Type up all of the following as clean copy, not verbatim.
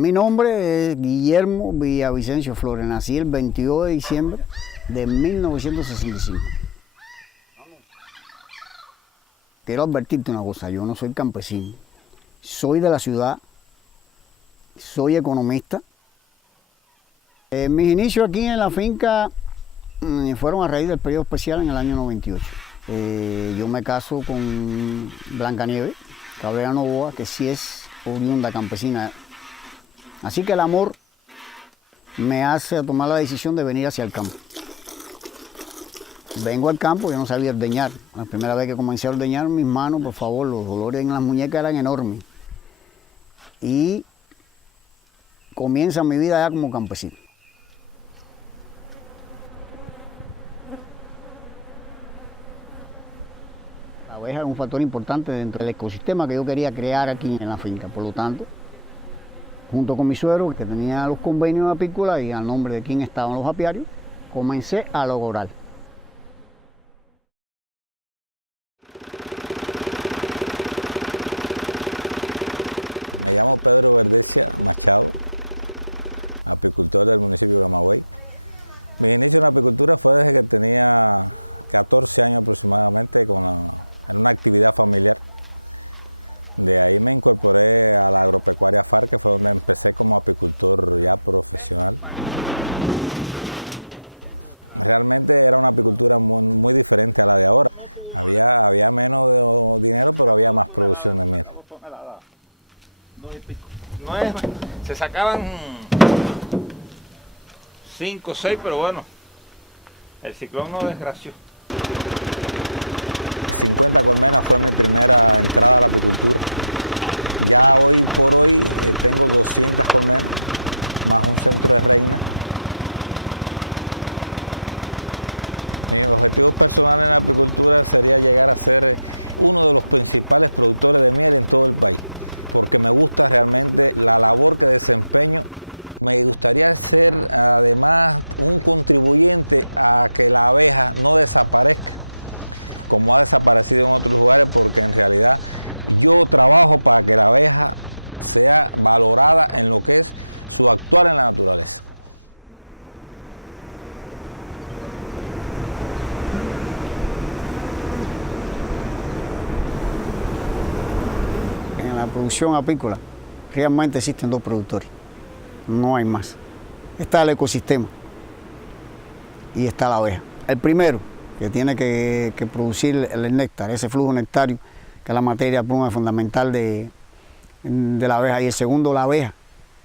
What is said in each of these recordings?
Mi nombre es Guillermo Villavicencio Flores. Nací el 22 de diciembre de 1965. Quiero advertirte una cosa, yo no soy campesino. Soy de la ciudad, soy economista. Mis inicios aquí en la finca fueron a raíz del periodo especial en el año 98. Yo me caso con Blancanieves Cabrera Novoa, que sí es oriunda campesina. Así que el amor me hace tomar la decisión de venir hacia el campo. Vengo al campo, yo no sabía ordeñar. La primera vez que comencé a ordeñar mis manos, por favor, los dolores en las muñecas eran enormes. Y comienza mi vida ya como campesino. La abeja es un factor importante dentro del ecosistema que yo quería crear aquí en la finca. Por lo tanto, junto con mi suegro, que tenía los convenios apícolas y al nombre de quien estaban los apiarios, comencé a lograr. Me llamo Pedro Verdecia Machado, apicultor del municipio de Camagüey. Mi inicio en la apicultura fue desde que tenía 14 años aproximadamente, en una actividad familiar. De ahí me incorporé a la agropecuaria FAR, que fue donde empecé como apicultor ya profesional. Realmente era una apicultura muy diferente a la de ahora. Había menos dinero, pero había más producción de miel. Se sacaban 5 o 6, pero bueno, el ciclón nos desgració. 50 colmenas fue mi primera entrada a la apicultura. Ya hoy por hoy tengo 200 colmenas, más un centro de reina. Mi objetivo personal en la apicultura sería llegar a ser uno de los principales productores de miel en todo el país, porque me gusta realmente la labor que desempeño. Me gustaría ser además un contribuyente a que la abeja no desaparezca, como ha desaparecido en otros lugares, porque en realidad yo trabajo para que la abeja sea valorada en lo que es su actuar en la naturaleza. En la producción apícola realmente existen dos productores, no hay más. Está el ecosistema y está la abeja. El primero, que tiene que producir el néctar, ese flujo nectario, que es la materia prima fundamental de la abeja. Y el segundo, la abeja,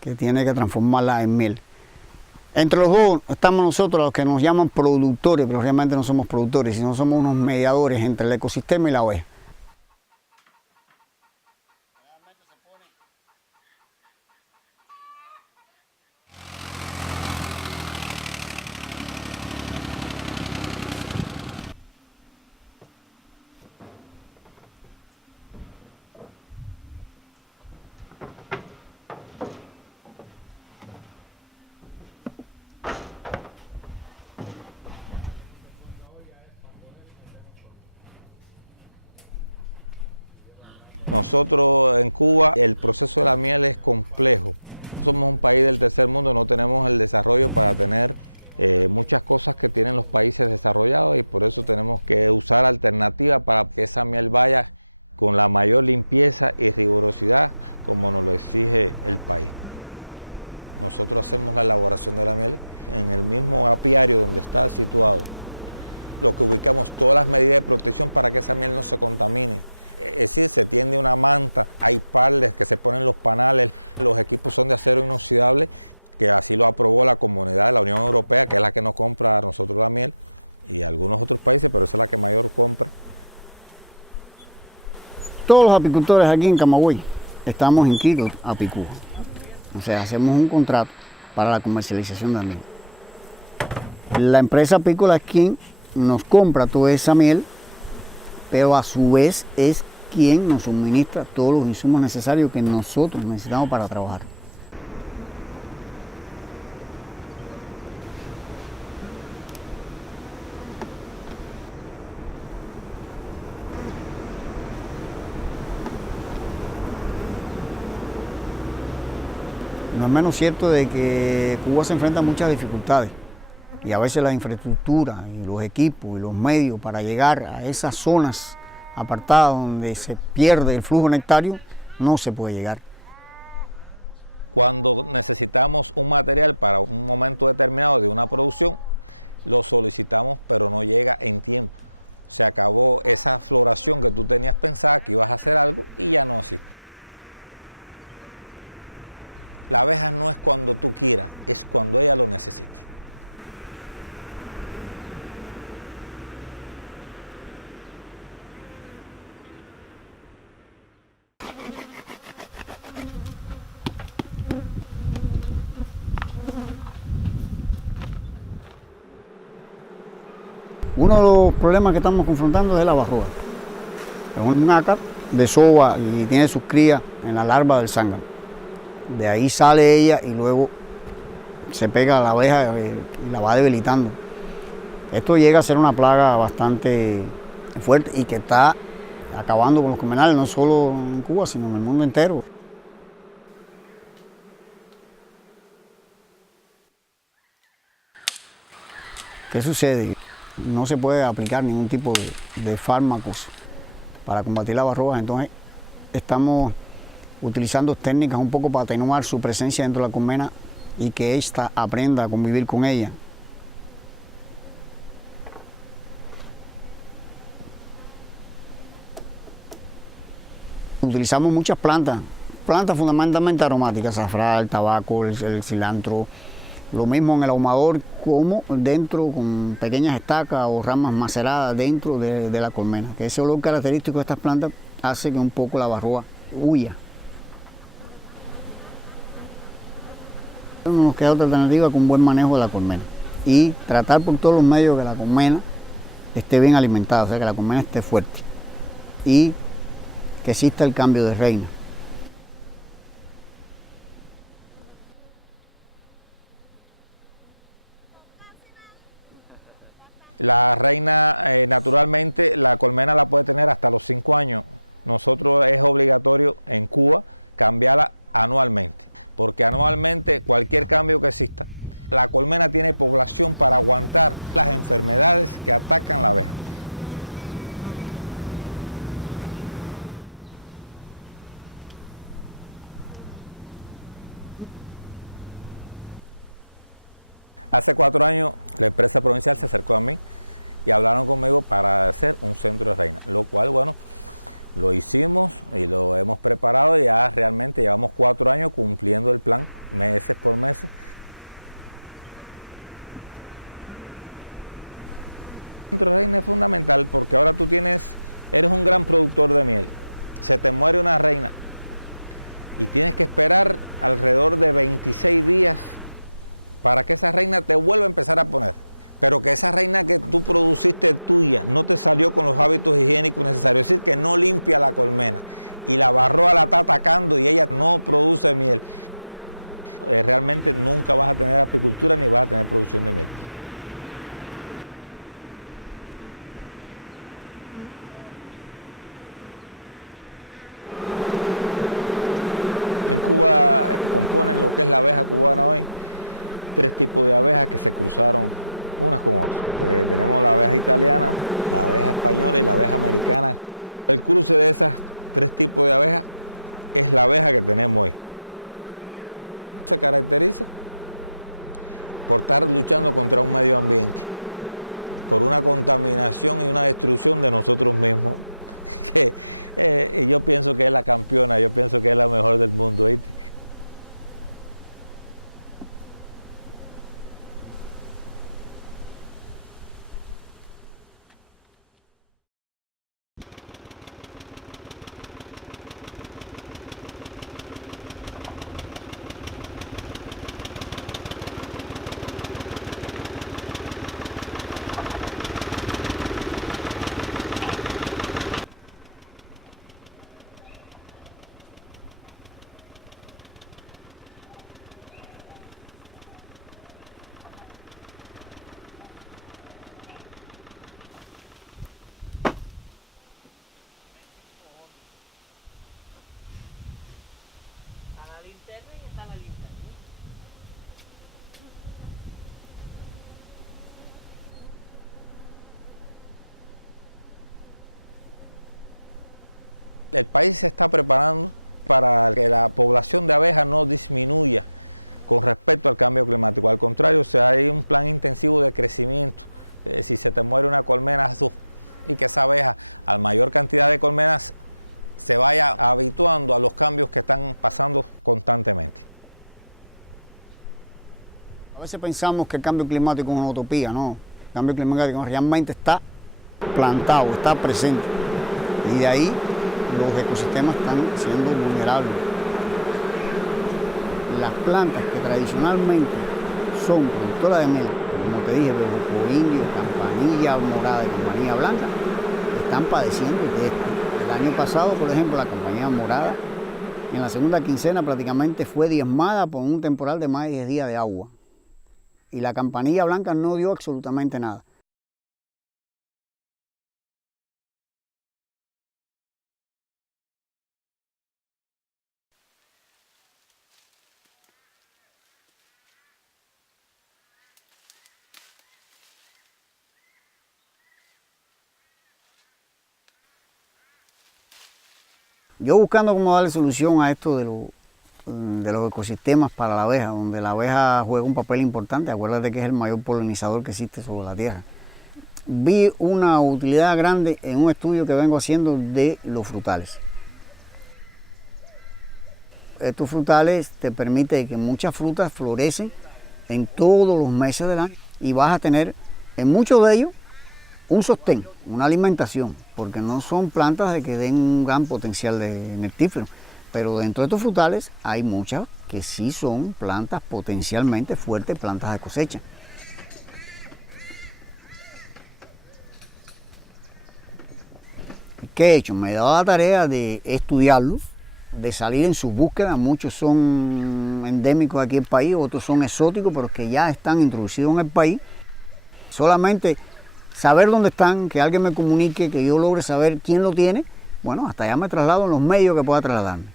que tiene que transformarla en miel. Entre los dos estamos nosotros, los que nos llaman productores, pero realmente no somos productores, sino somos unos mediadores entre el ecosistema y la abeja. Nosotros en Cuba el proceso de la miel es complejo. Somos un país del tercer mundo, no tenemos el desarrollo para tener muchas cosas que tienen los países desarrollados, y por eso tenemos que usar alternativas para que esa miel vaya con la mayor limpieza y rigurosidad como nos lo exige el país. Nosotros hacemos la elaboración de la miel en el mismo apiario donde está situado, lo que ubicamos todas las medidas de protección para que esa miel no se contamine. Es decir, se tiende una manta, hay parles que se ponen los panales, los equipos son de acero inoxidable, que así lo aprobó la comunidad de la Unión Europea, que es la que nos compra a nosotros la miel, y algunos otros países, pero esa es la que mayor compra. Todos los apicultores aquí en Camagüey estamos inscritos a Apicúa. O sea, hacemos un contrato para la comercialización de la miel. La empresa apícola es quien nos compra toda esa miel, pero a su vez es quien nos suministra todos los insumos necesarios que nosotros necesitamos para trabajar. No es menos cierto de que Cuba se enfrenta a muchas dificultades y a veces la infraestructura y los equipos y los medios para llegar a esas zonas apartadas donde se pierde el flujo nectario no se puede llegar. Cuando necesitamos un material para un momento determinado de una producción, lo solicitamos pero no llega en tiempo. Se acabó esa floración que tú tenías pensada que ibas a hacer algo y ya no existe. La abeja no es cuando tú quieras, es cuando ella lo necesite. Uno de los problemas que estamos confrontando es la barroa. Es un ácar de soba y tiene sus crías en la larva del zángano. De ahí sale ella y luego se pega a la abeja y la va debilitando. Esto llega a ser una plaga bastante fuerte y que está acabando con los colmenales, no solo en Cuba, sino en el mundo entero. ¿Qué sucede? No se puede aplicar ningún tipo de fármacos para combatir la barroa, entonces estamos utilizando técnicas un poco para atenuar su presencia dentro de la colmena y que ésta aprenda a convivir con ella. Utilizamos muchas plantas fundamentalmente aromáticas, azafrán, tabaco, el cilantro, lo mismo en el ahumador como dentro con pequeñas estacas o ramas maceradas dentro de la colmena, que ese olor característico de estas plantas hace que un poco la barroa huya. No nos queda otra alternativa que un buen manejo de la colmena y tratar por todos los medios que la colmena esté bien alimentada, o sea que la colmena esté fuerte y que exista el cambio de reina. La reina, naturalmente, la colmena la puede tener hasta los 5 años. Nosotros es obligatorio en Cuba cambiarla anualmente, porque anualmente cualquier cambio que exista, la colmena tiene población para aguantar las enfermedades que atacan la abeja. Hace 4 años la empresa provincial se acercó a mí y hablaron conmigo para hacer un centro de reina, lo cual, bueno, lo hicimos y lo hemos preparado. Ya realmente llevamos 4 años cumpliendo el plan, meses por meses. El centro de reina es fundamental porque ahora tú eres un gran productor de miel, se te muere una reina y tienes que esperar alrededor de 26 días para que esa reina te vuelva a empezar a poner. Pero que esa reina que tú produciste tuya no te salió con los hábitos higiénicos necesarios, es decir, que no limpia la colmena y la barroa la está atacando y ella no produce miel, realmente nunca vas a tener apicultura ni vas a tener producción de miel. En Cuba componen lo que es la abeja cubana hoy 3 tipos de abejas que se cruzaron unas con otras. Tenemos la abeja italiana, la abeja española y la abeja americana. El cruce de esas 3 tipos de abejas es la abeja que tenemos hoy. Se caracteriza por estar luchando contra un medio ambiente, por una contaminación y una destrucción de nosotros mismos, que yo pienso que es la campeona, yo pienso que es la mejor del mundo, ¿viste? Está la linterna y está la linterna. El país se está preparando para que la población de abejas no disminuya con respecto al cambio climático. Al contrario, o sea, hay un plan intensivo de crecimiento. Si se te muere una colmena y que esa abeja, a mayor cantidad de colmenas, se vaya habituando a los cambios que están pasando constantemente. A veces pensamos que el cambio climático es una utopía, no. El cambio climático realmente está plantado, está presente. Y de ahí los ecosistemas están siendo vulnerables. Las plantas que tradicionalmente son productoras de miel, como te dije, bejuco indio, campanilla morada y campanilla blanca, están padeciendo de esto. El año pasado, por ejemplo, la campanilla morada, en la segunda quincena prácticamente fue diezmada por un temporal de más de 10 días de agua. Y la campanilla blanca no dio absolutamente nada. Yo buscando cómo darle solución a esto de los ecosistemas para la abeja, donde la abeja juega un papel importante, acuérdate que es el mayor polinizador que existe sobre la tierra. Vi una utilidad grande en un estudio que vengo haciendo de los frutales. Estos frutales te permiten que muchas frutas florecen en todos los meses del año y vas a tener en muchos de ellos un sostén, una alimentación, porque no son plantas de que den un gran potencial de nectífero, pero dentro de estos frutales hay muchas que sí son plantas potencialmente fuertes, plantas de cosecha. ¿Qué he hecho? Me he dado la tarea de estudiarlos, de salir en sus búsquedas. Muchos son endémicos aquí en el país, otros son exóticos, pero que ya están introducidos en el país. Solamente saber dónde están, que alguien me comunique, que yo logre saber quién lo tiene, bueno, hasta allá me traslado en los medios que pueda trasladarme.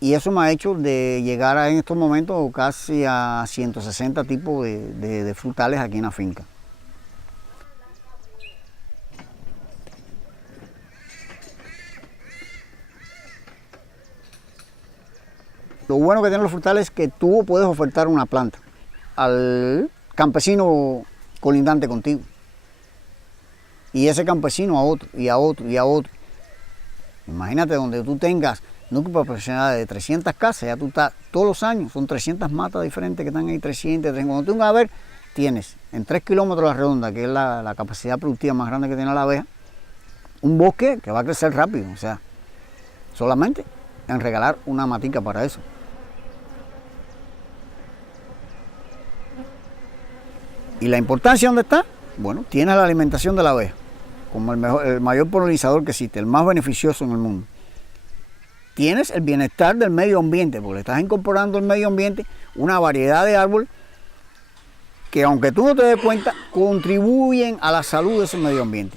Y eso me ha hecho de llegar en estos momentos casi a 160 tipos de frutales aquí en la finca. Lo bueno que tienen los frutales es que tú puedes ofertar una planta al campesino colindante contigo. Y ese campesino a otro, y a otro, y a otro. Imagínate donde tú tengas núcleo profesional de 300 casas, ya tú estás todos los años, son 300 matas diferentes que están ahí, 300. Cuando tú vas a ver, tienes en 3 kilómetros a la redonda, que es la capacidad productiva más grande que tiene la abeja, un bosque que va a crecer rápido, o sea, solamente en regalar una matica para eso. ¿Y la importancia dónde está? Bueno, tienes la alimentación de la abeja, como el mayor polinizador que existe, el más beneficioso en el mundo. Tienes el bienestar del medio ambiente, porque le estás incorporando al medio ambiente una variedad de árboles que, aunque tú no te des cuenta, contribuyen a la salud de ese medio ambiente.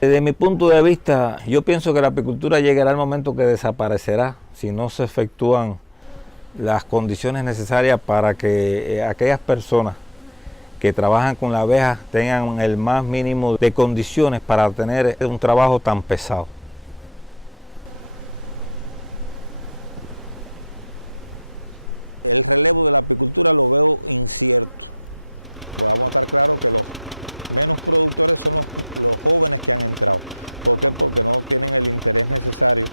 Desde mi punto de vista, yo pienso que la apicultura llegará al momento que desaparecerá si no se efectúan las condiciones necesarias para que aquellas personas que trabajan con la abeja tengan el más mínimo de condiciones para tener un trabajo tan pesado. El relevo de la apicultura lo veo incierto. Pues vamos a estar claros que los menos productores son los jóvenes que han entrado. ¿Por qué? Porque no tienen el interés necesario,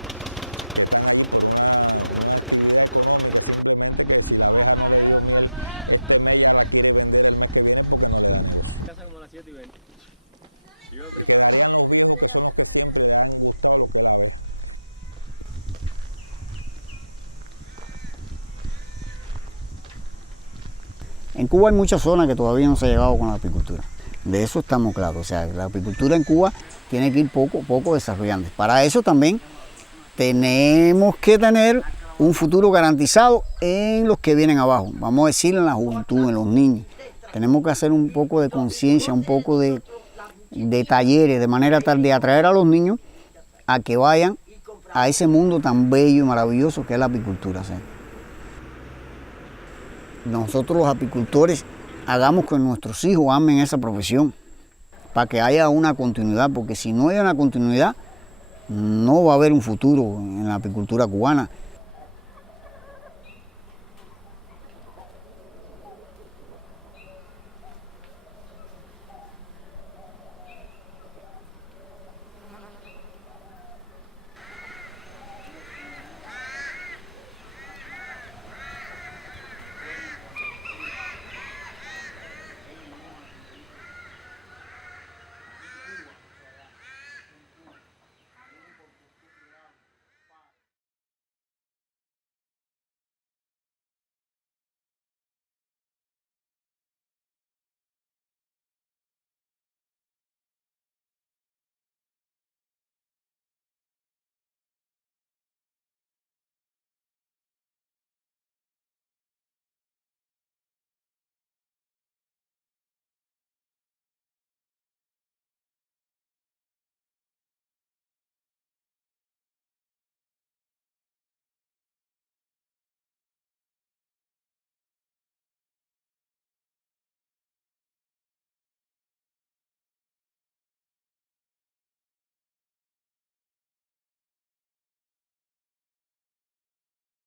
que están allí por una actividad económica, simplemente que si la abeja no le dio miel este mes, ya la quiere vender el mes que viene porque no le da negocio. Y quedarían los viejos, que son los que siempre le han gustado lo que es la abeja. En Cuba hay muchas zonas que todavía no se ha llegado con la apicultura. De eso estamos claros. O sea, la apicultura en Cuba tiene que ir poco a poco desarrollando. Para eso también tenemos que tener un futuro garantizado en los que vienen abajo. Vamos a decir en la juventud, en los niños. Tenemos que hacer un poco de conciencia, un poco de de talleres, de manera tal de atraer a los niños a que vayan a ese mundo tan bello y maravilloso que es la apicultura. ¿Sí? Nosotros los apicultores hagamos que nuestros hijos amen esa profesión, para que haya una continuidad, porque si no hay una continuidad, no va a haber un futuro en la apicultura cubana.